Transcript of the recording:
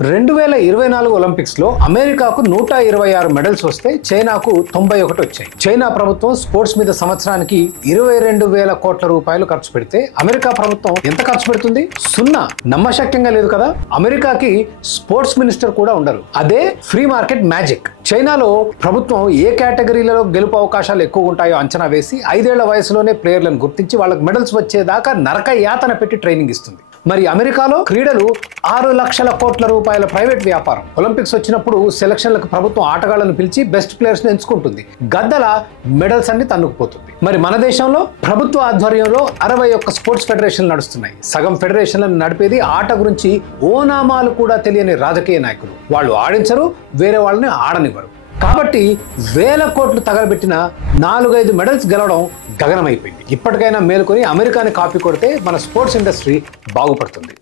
రెండు వేల ఇరవై నాలుగు ఒలింపిక్స్లో అమెరికాకు నూట ఇరవై ఆరు మెడల్స్ వస్తే చైనాకు తొంభై ఒకటి వచ్చాయి. చైనా ప్రభుత్వం స్పోర్ట్స్ మీద సంవత్సరానికి ఇరవై రెండు వేల కోట్ల రూపాయలు ఖర్చు పెడితే అమెరికా ప్రభుత్వం ఎంత ఖర్చు పెడుతుంది? సున్నా. నమ్మశక్యంగా లేదు కదా? అమెరికాకి స్పోర్ట్స్ మినిస్టర్ కూడా ఉండరు. అదే ఫ్రీ మార్కెట్ మ్యాజిక్. చైనాలో ప్రభుత్వం ఏ కేటగిరీలలో గెలుపు అవకాశాలు ఎక్కువ ఉంటాయో అంచనా వేసి ఐదేళ్ళ వయసులోనే ప్లేయర్లను గుర్తించి వాళ్ళకి మెడల్స్ వచ్చేదాకా నరక యాతన పెట్టి ట్రైనింగ్ ఇస్తుంది. మరి అమెరికాలో క్రీడలు ఆరు లక్షల కోట్ల రూపాయల ప్రైవేట్ వ్యాపారం. ఒలింపిక్స్ వచ్చినప్పుడు సెలక్షన్లకు ప్రభుత్వం ఆటగాళ్ళను పిలిచి బెస్ట్ ప్లేయర్స్ ఎంచుకుంటుంది. గద్దల మెడల్స్ అన్ని తన్నుకుపోతుంది. మరి మన దేశంలో ప్రభుత్వ ఆధ్వర్యంలో అరవై ఒక్క స్పోర్ట్స్ ఫెడరేషన్లు నడుస్తున్నాయి. సగం ఫెడరేషన్లను నడిపేది ఆట గురించి ఓనామాలు కూడా తెలియని రాజకీయ నాయకులు. వాళ్ళు ఆడించరు వేరే వాళ్ళని ఆడనివ్వరు. కాబట్టి వేల కోట్లు తగలబెట్టిన నాలుగైదు మెడల్స్ గెలవడం గగనమైపోయింది. ఇప్పటికైనా మేలుకొని అమెరికాని కాపీ కొడితే మన స్పోర్ట్స్ ఇండస్ట్రీ బాగుపడుతుంది.